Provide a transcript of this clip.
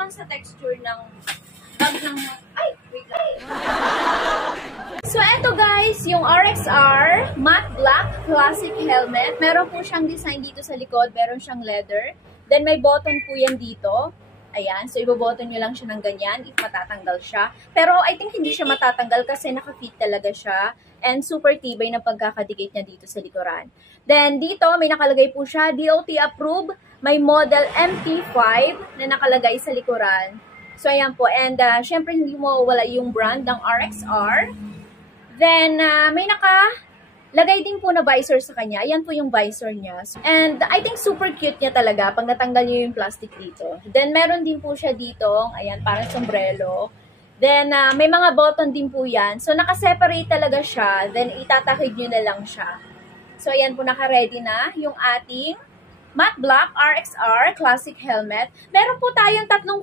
naman sa texture ng bag ng... Ay! Wait lang. So, eto guys, yung RXR Matte Black Classic Helmet. Meron po siyang design dito sa likod. Meron siyang leather. Then, may button po yan dito. Ayan. So, iboboton nyo lang siya ng ganyan if matatanggal siya. Pero, I think hindi siya matatanggal kasi naka-fit talaga siya. And super tibay na pagkakadikit niya dito sa likuran. Then, dito, may nakalagay po siya. DOT approved. May model MP5 na nakalagay sa likuran. So, ayan po. And, syempre, hindi mo wala yung brand ng RXR. Then, may nakalagay din po na visor sa kanya. Ayan po yung visor niya. And, I think super cute niya talaga pag natanggal niyo yung plastic dito. Then, meron din po siya dito. Ayan, parang sombrero. Then, may mga button din po yan. So, nakaseparate talaga siya. Then, itatakid nyo na lang siya. So, ayan po, naka-ready na yung ating Matte Black RXR Classic Helmet. Meron po tayong tatlong